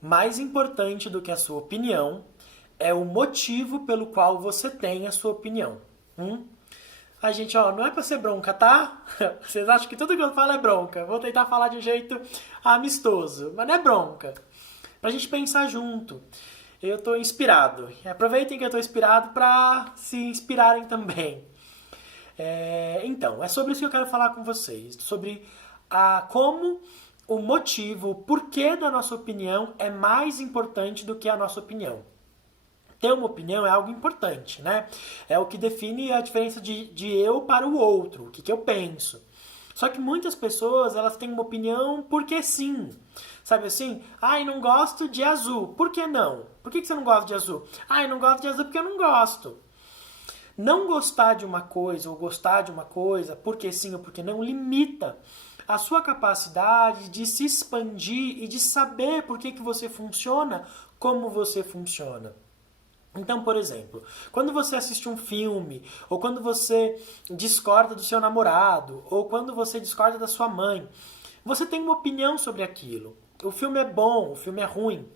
Mais importante do que a sua opinião é o motivo pelo qual você tem a sua opinião. A gente, ó, não é pra ser bronca, tá? Vocês acham que tudo que eu falo é bronca. Vou tentar falar de um jeito amistoso, mas não é bronca. Pra gente pensar junto. Eu tô inspirado. Aproveitem que eu tô inspirado pra se inspirarem também. Então, é sobre isso que eu quero falar com vocês. Sobre como o motivo, o porquê da nossa opinião é mais importante do que a nossa opinião. Ter uma opinião é algo importante, né? É o que define a diferença de eu para o outro, o que eu penso. Só que muitas pessoas, elas têm uma opinião porque sim. Sabe assim? Ai, não gosto de azul. Por que não? Por que você não gosta de azul? Ai, não gosto de azul porque eu não gosto. Não gostar de uma coisa ou gostar de uma coisa porque sim ou porque não limita a sua capacidade de se expandir e de saber por que você funciona como você funciona. Então, por exemplo, quando você assiste um filme, ou quando você discorda do seu namorado, ou quando você discorda da sua mãe, você tem uma opinião sobre aquilo. O filme é bom, o filme é ruim.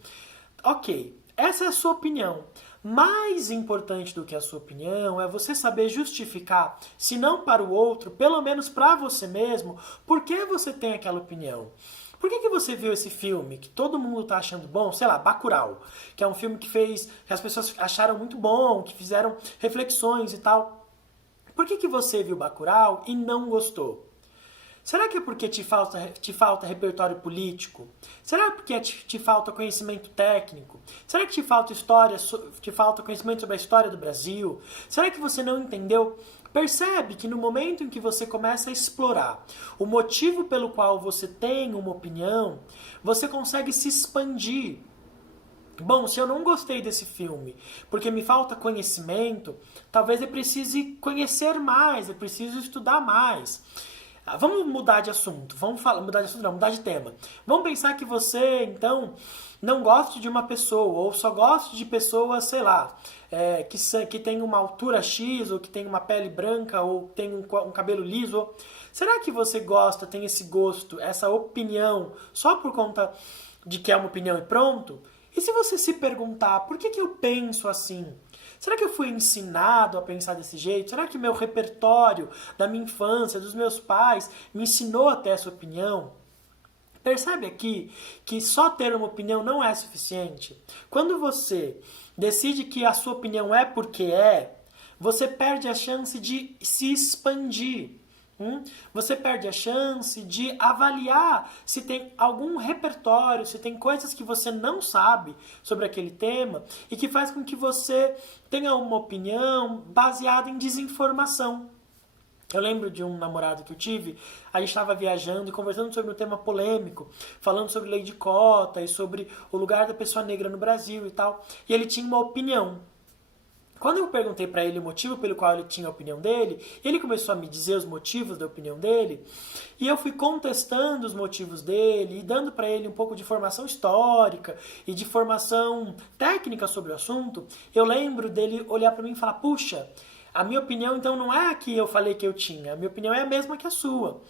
Ok, essa é a sua opinião. Mais importante do que a sua opinião é você saber justificar, se não para o outro, pelo menos para você mesmo, por que você tem aquela opinião. Por que você viu esse filme que todo mundo tá achando bom? Sei lá, Bacurau, que é um filme que as pessoas acharam muito bom, que fizeram reflexões e tal. Por que você viu Bacurau e não gostou? Será que é porque te falta repertório político? Será porque te falta conhecimento técnico? Será que te falta história, te falta conhecimento sobre a história do Brasil? Será que você não entendeu? Percebe que no momento em que você começa a explorar o motivo pelo qual você tem uma opinião, você consegue se expandir. Bom, se eu não gostei desse filme porque me falta conhecimento, talvez eu precise conhecer mais, eu preciso estudar mais. Vamos mudar de assunto, mudar de assunto não, mudar de tema. Vamos pensar que você, então, não gosta de uma pessoa, ou só gosta de pessoas, sei lá, que tem uma altura X, ou que tem uma pele branca, ou tem um cabelo liso. Será que você gosta, tem esse gosto, essa opinião, só por conta de que é uma opinião e pronto? E se você se perguntar, por que eu penso assim? Será que eu fui ensinado a pensar desse jeito? Será que meu repertório da minha infância, dos meus pais, me ensinou a ter essa opinião? Percebe aqui que só ter uma opinião não é suficiente? Quando você decide que a sua opinião é porque é, você perde a chance de se expandir. Você perde a chance de avaliar se tem algum repertório, se tem coisas que você não sabe sobre aquele tema e que faz com que você tenha uma opinião baseada em desinformação. Eu lembro de um namorado que eu tive, a gente estava viajando e conversando sobre um tema polêmico, falando sobre lei de cota e sobre o lugar da pessoa negra no Brasil e tal, e ele tinha uma opinião. Quando eu perguntei para ele o motivo pelo qual ele tinha a opinião dele, ele começou a me dizer os motivos da opinião dele, e eu fui contestando os motivos dele e dando para ele um pouco de formação histórica e de formação técnica sobre o assunto. Eu lembro dele olhar para mim e falar: "Puxa, a minha opinião então não é a que eu falei que eu tinha, a minha opinião é a mesma que a sua."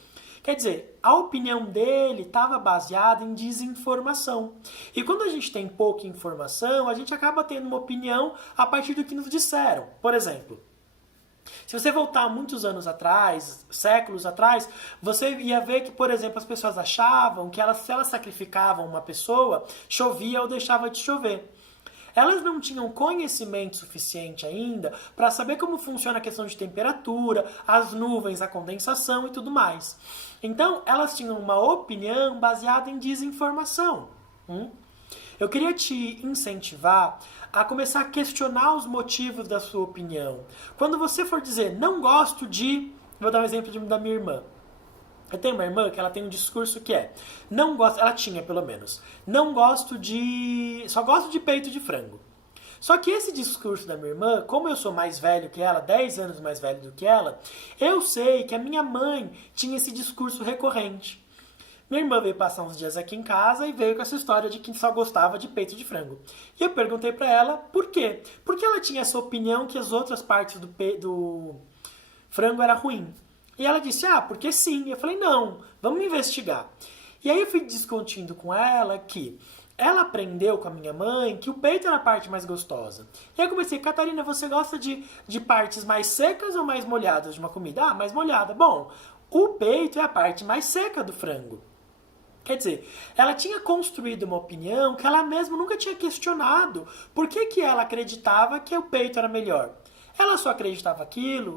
Quer dizer, a opinião dele estava baseada em desinformação. E quando a gente tem pouca informação, a gente acaba tendo uma opinião a partir do que nos disseram. Por exemplo, se você voltar muitos anos atrás, séculos atrás, você ia ver que, por exemplo, as pessoas achavam que se elas sacrificavam uma pessoa, chovia ou deixava de chover. Elas não tinham conhecimento suficiente ainda para saber como funciona a questão de temperatura, as nuvens, a condensação e tudo mais. Então, elas tinham uma opinião baseada em desinformação. Eu queria te incentivar a começar a questionar os motivos da sua opinião. Quando você for dizer, não gosto de... Vou dar um exemplo da minha irmã. Eu tenho uma irmã que ela tem um discurso que não gosto, ela tinha pelo menos, não gosto de, só gosto de peito de frango. Só que esse discurso da minha irmã, como eu sou mais velho que ela, 10 anos mais velho do que ela, eu sei que a minha mãe tinha esse discurso recorrente. Minha irmã veio passar uns dias aqui em casa e veio com essa história de que só gostava de peito de frango. E eu perguntei pra ela por quê. Porque ela tinha essa opinião que as outras partes do frango era ruim. E ela disse, porque sim. Eu falei, não, vamos investigar. E aí eu fui discutindo com ela que ela aprendeu com a minha mãe que o peito era a parte mais gostosa. E aí eu comecei, Catarina, você gosta de partes mais secas ou mais molhadas de uma comida? Ah, mais molhada. Bom, o peito é a parte mais seca do frango. Quer dizer, ela tinha construído uma opinião que ela mesma nunca tinha questionado. Por que que ela acreditava que o peito era melhor? Ela só acreditava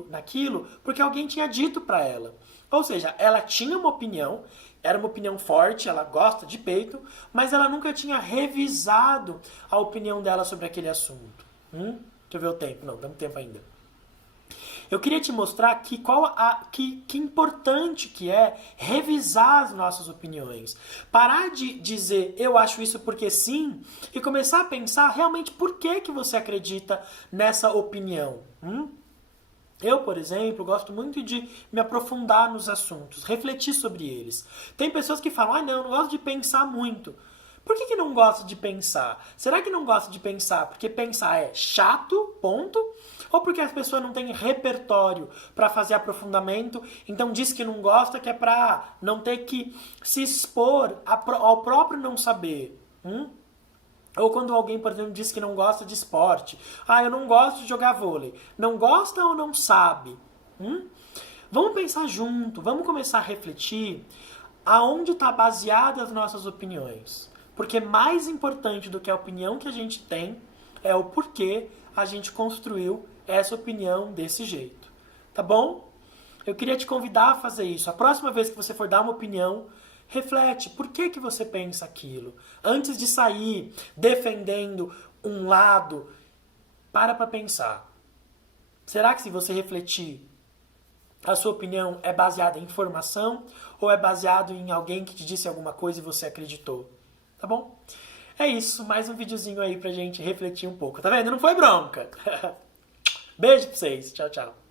naquilo porque alguém tinha dito para ela. Ou seja, ela tinha uma opinião, era uma opinião forte, ela gosta de peito, mas ela nunca tinha revisado a opinião dela sobre aquele assunto. Deixa eu ver o tempo. Não, damos tempo ainda. Eu queria te mostrar aqui que importante que é revisar as nossas opiniões. Parar de dizer eu acho isso porque sim e começar a pensar realmente por que você acredita nessa opinião. Eu, por exemplo, gosto muito de me aprofundar nos assuntos, refletir sobre eles. Tem pessoas que falam, não, eu não gosto de pensar muito. Por que não gosta de pensar? Será que não gosta de pensar porque pensar é chato, ponto? Ou porque as pessoas não têm repertório para fazer aprofundamento, então diz que não gosta, que é para não ter que se expor ao próprio não saber? Ou quando alguém, por exemplo, diz que não gosta de esporte. Eu não gosto de jogar vôlei. Não gosta ou não sabe? Vamos pensar junto, vamos começar a refletir aonde está baseada as nossas opiniões. Porque mais importante do que a opinião que a gente tem é o porquê a gente construiu essa opinião desse jeito. Tá bom? Eu queria te convidar a fazer isso. A próxima vez que você for dar uma opinião, reflete, por que você pensa aquilo? Antes de sair defendendo um lado, para pensar. Será que se você refletir, a sua opinião é baseada em informação ou é baseado em alguém que te disse alguma coisa e você acreditou? Tá bom? É isso, mais um videozinho aí pra gente refletir um pouco. Tá vendo? Não foi bronca. Beijo pra vocês. Tchau, tchau.